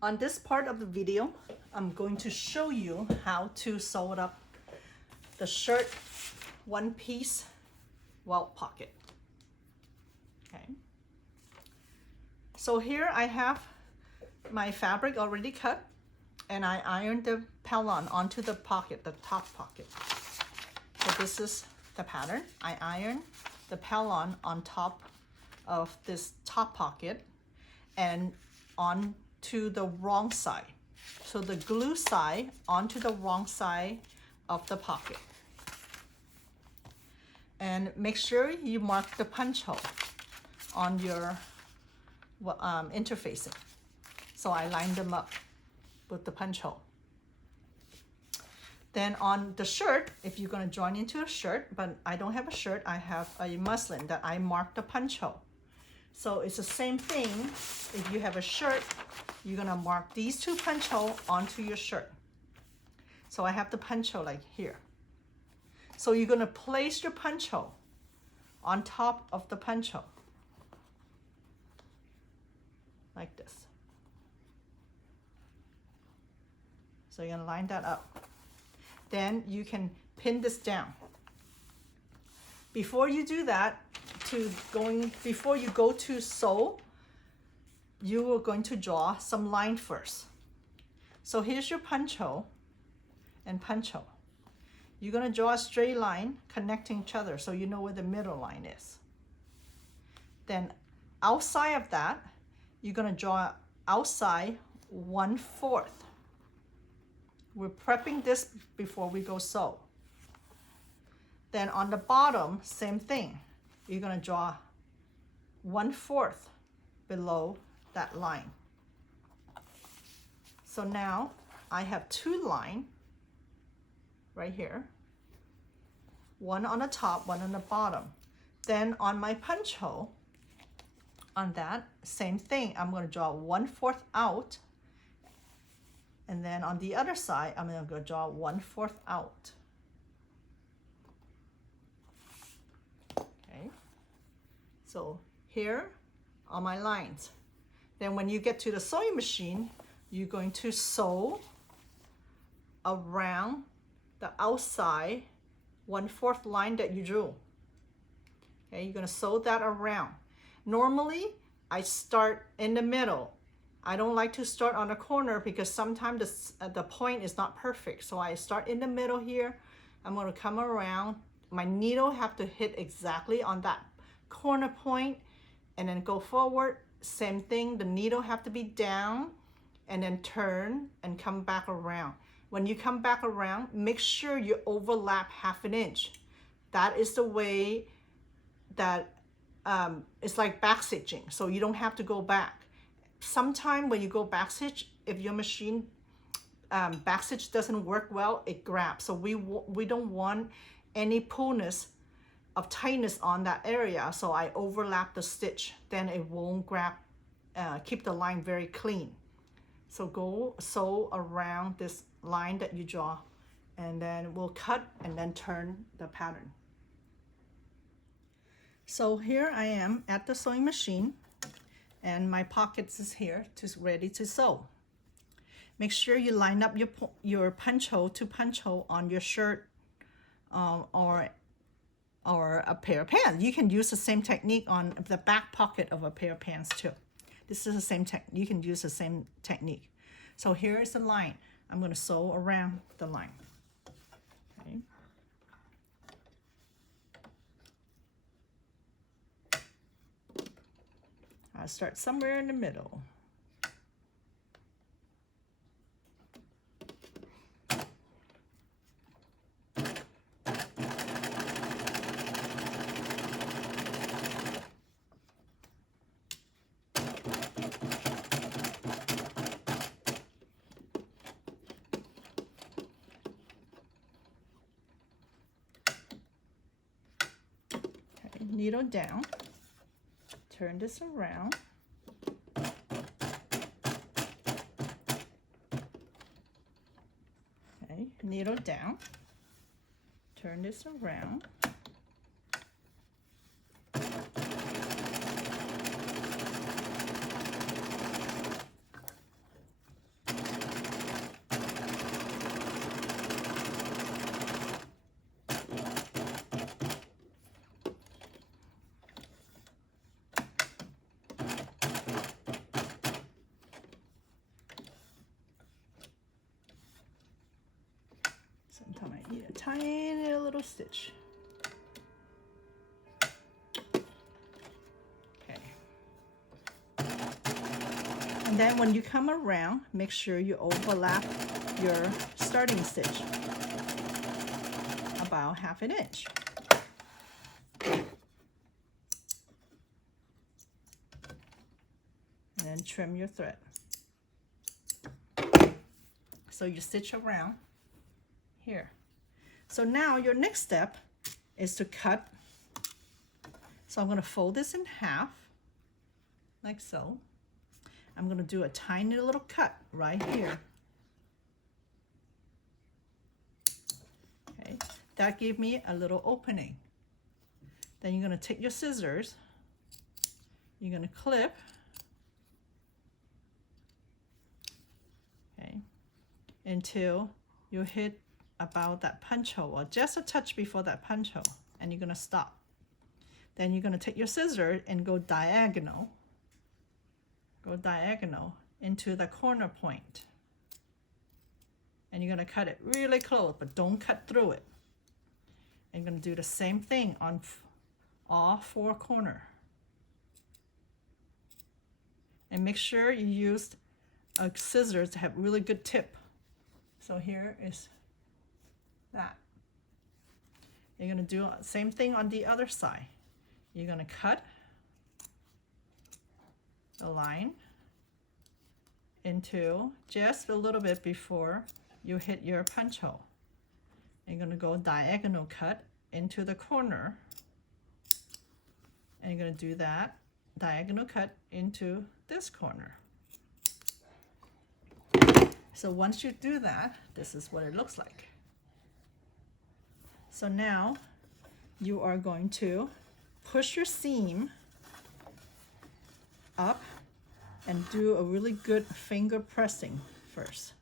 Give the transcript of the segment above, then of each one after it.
On this part of the video, I'm going to show you how to sew up the shirt one piece welt pocket. Okay. So here I have my fabric already cut, and I ironed the pellon onto the pocket, the top pocket. So this is the pattern. I iron the pellon on top of this top pocket and onto the wrong side. So the glue side onto the wrong side of the pocket. And make sure you mark the punch hole on your interfacing. So I lined them up with the punch hole. Then on the shirt, if you're going to join into a shirt, but I don't have a shirt, I have a muslin that I marked the punch hole. So it's the same thing. If you have a shirt, you're going to mark these two punch holes onto your shirt. So I have the punch hole like here. So you're going to place your punch hole on top of the punch hole, like this. So you're going to line that up. Then you can pin this down. Before you do that, before you go to sew, you are going to draw some line first. So here's your punch hole and punch hole. You're going to draw a straight line connecting each other so you know where the middle line is. Then outside of that, you're going to draw outside 1/4. We're prepping this before we go sew. Then on the bottom, same thing. You're going to draw 1/4 below that line. So now I have two lines right here. One on the top, one on the bottom. Then on my punch hole, on that, same thing. I'm going to draw 1/4 out. And then on the other side, I'm going to go draw 1/4 out. Okay. So here are my lines. Then when you get to the sewing machine, you're going to sew around the outside 1/4 line that you drew. Okay, you're going to sew that around. Normally, I start in the middle. I don't like to start on the corner because sometimes the point is not perfect. So I start in the middle here. I'm going to come around. My needle have to hit exactly on that corner point and then go forward. Same thing, the needle have to be down and then turn and come back around. When you come back around, make sure you overlap 1/2 inch. That is the way that it's like back stitching, so you don't have to go back. Sometime when you go back stitch, if your machine back stitch doesn't work well, it grabs. So we don't want any pullness of tightness on that area. So I overlap the stitch, then it won't grab. Keep the line very clean. So go sew around this line that you draw, and then we'll cut and then turn the pattern. So here I am at the sewing machine, and my pockets is here ready to sew. Make sure you line up your punch hole to punch hole on your shirt or a pair of pants. You can use the same technique on the back pocket of a pair of pants too. This is the same technique. You can use the same technique. So here is the line. I'm going to sew around the line. Okay. I'll start somewhere in the middle. Okay, needle down. Turn this around. Okay, needle down. Turn this around. need a tiny little stitch. Okay. And then when you come around, make sure you overlap your starting stitch about 1/2 inch. And then trim your thread. So you stitch around here. So now your next step is to cut. So I'm going to fold this in half, like so. I'm going to do a tiny little cut right here. Okay, that gave me a little opening. Then you're going to take your scissors, you're going to clip, okay, until you hit about that punch hole, or just a touch before that punch hole, and you're going to stop. Then you're going to take your scissors and go diagonal into the corner point. And you're going to cut it really close, but don't cut through it. And you're going to do the same thing on all 4 corners. And make sure you use a scissors to have really good tip. So here is that. You're going to do the same thing on the other side. You're going to cut the line into just a little bit before you hit your punch hole. You're going to go diagonal cut into the corner, and you're going to do that diagonal cut into this corner. So once you do that, this is what it looks like. So now you are going to push your seam up and do a really good finger pressing first.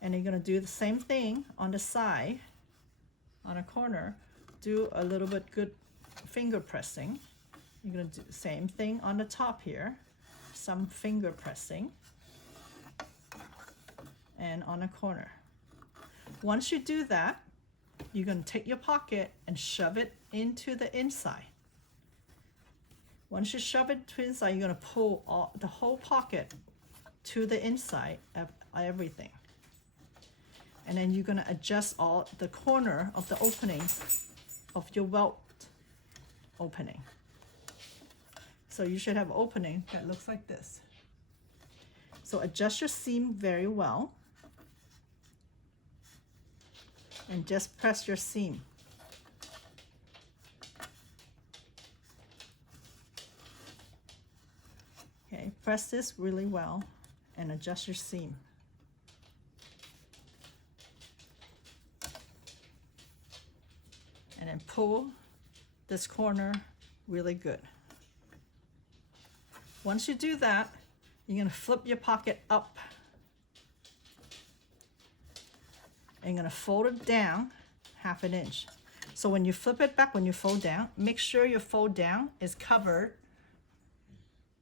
And you're going to do the same thing on the side, on a corner. Do a little bit good finger pressing. You're going to do the same thing on the top here, some finger pressing, and on a corner. Once you do that, you're going to take your pocket and shove it into the inside. Once you shove it to the inside, you're going to pull the whole pocket to the inside of everything. And then you're going to adjust all the corner of the opening of your welt opening. So you should have an opening that looks like this. So adjust your seam very well. And just press your seam. Okay, press this really well and adjust your seam. And then pull this corner really good. Once you do that, you're going to flip your pocket up. And you're going to fold it down 1/2 inch. So when you flip it back, when you fold down, make sure your fold down is covered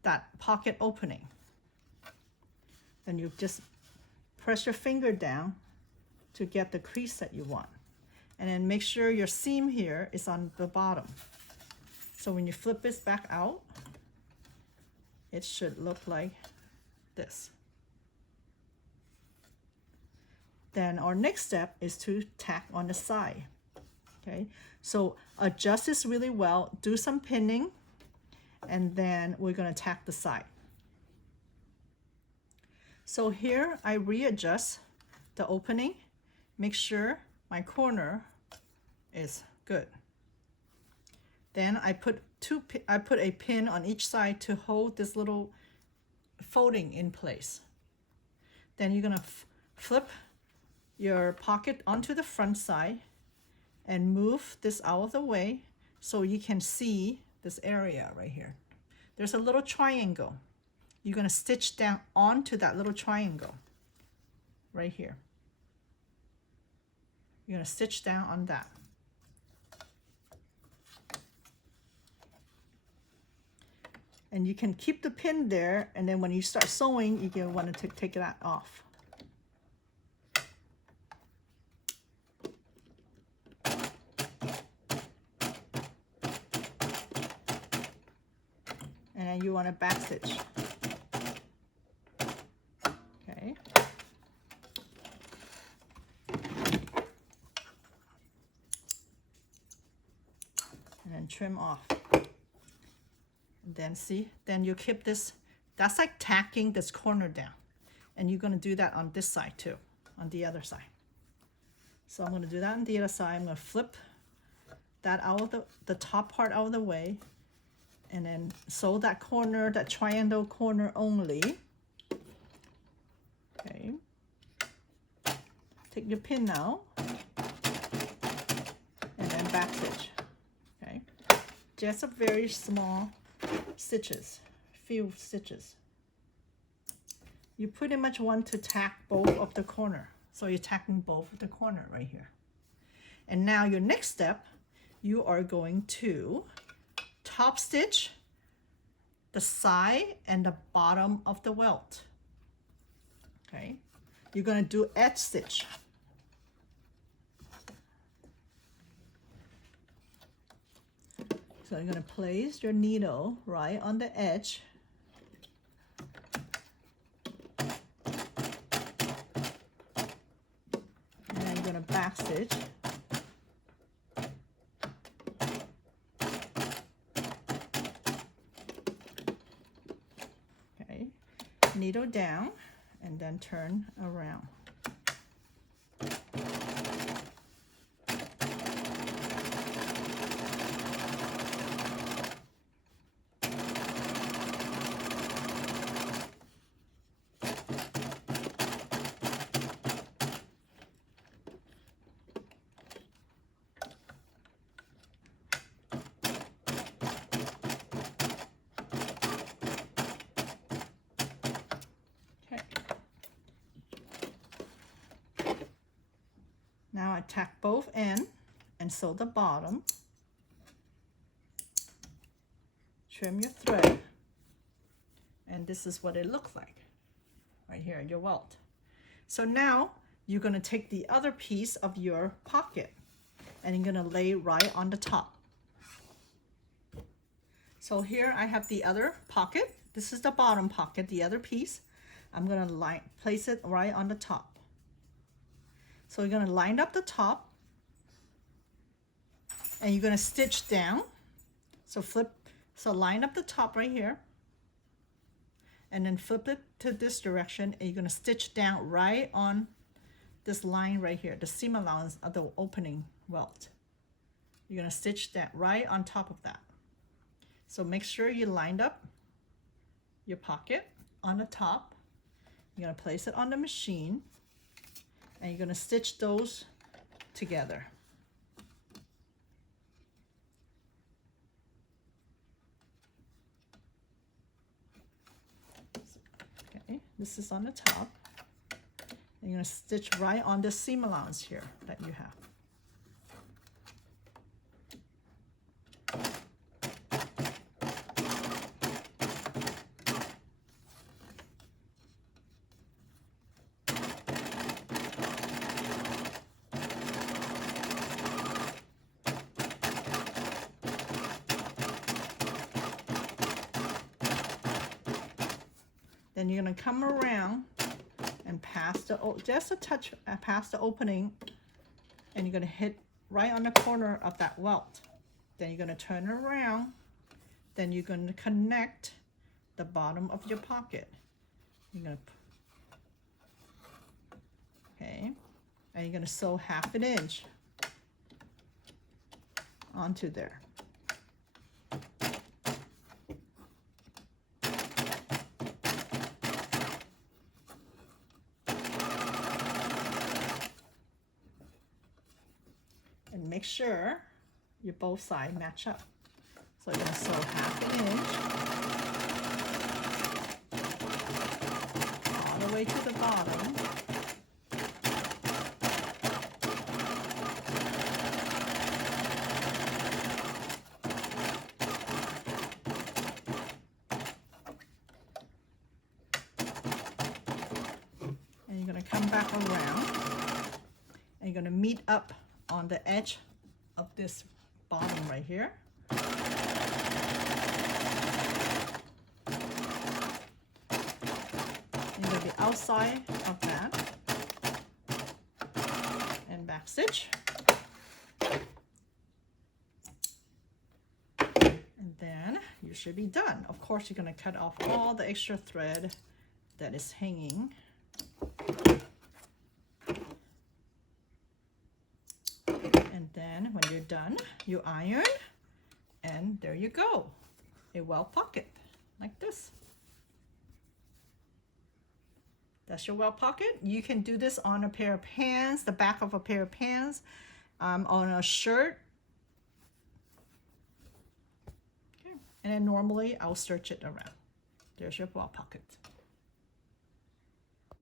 that pocket opening. Then you just press your finger down to get the crease that you want. And then make sure your seam here is on the bottom. So when you flip this back out, it should look like this. Then our next step is to tack on the side. Okay, so adjust this really well, do some pinning, and then we're going to tack the side. So here I readjust the opening, make sure my corner is good. Then I put a pin on each side to hold this little folding in place. Then you're going to flip your pocket onto the front side and move this out of the way so you can see this area right here. There's a little triangle. You're going to stitch down onto that little triangle right here. You're going to stitch down on that. And you can keep the pin there, and then when you start sewing, you're going to want to take that off. And then you want to back stitch. Okay. And then trim off. And then see, then you keep this, that's like tacking this corner down. And you're going to do that on this side too, on the other side. So I'm going to do that on the other side. I'm going to flip that out of the top part out of the way, and then sew that corner, that triangle corner only. Okay. Take your pin now, and then back stitch. Okay. Just a very small stitches, few stitches. You pretty much want to tack both of the corner. So you're tacking both of the corner right here. And now your next step, you are going to top stitch the side and the bottom of the welt. Okay. You're going to do edge stitch. So you're going to place your needle right on the edge. Back stitch. Okay, needle down and then turn around. Now I tack both ends and sew the bottom. Trim your thread. And this is what it looks like right here in your welt. So now you're going to take the other piece of your pocket and you're going to lay right on the top. So here I have the other pocket. This is the bottom pocket, the other piece. I'm going to place it right on the top. So you're going to line up the top and you're going to stitch down. So line up the top right here and then flip it to this direction, and you're going to stitch down right on this line right here, the seam allowance of the opening welt. You're going to stitch that right on top of that. So make sure you lined up your pocket on the top. You're going to place it on the machine. And you're going to stitch those together. Okay, this is on the top. And you're going to stitch right on the seam allowance here that you have. Then you're going to come around and pass just a touch past the opening, and you're going to hit right on the corner of that welt. Then you're going to turn around. Then you're going to connect the bottom of your pocket. You're going to, okay, and you're going to sew 1/2 inch onto there. And make sure your both sides match up. So you're going to sew 1/2 inch all the way to the bottom. And you're going to come back around and you're going to meet up on the edge of this bottom right here. outside of that and back stitch. And then you should be done. Of course, you're going to cut off all the extra thread that is hanging. And then when you're done, you iron, and there you go, a welt pocket like this. That's your welt pocket. You can do this on a pair of pants, the back of a pair of pants, on a shirt. Okay. And then normally I'll stretch it around. There's your welt pocket.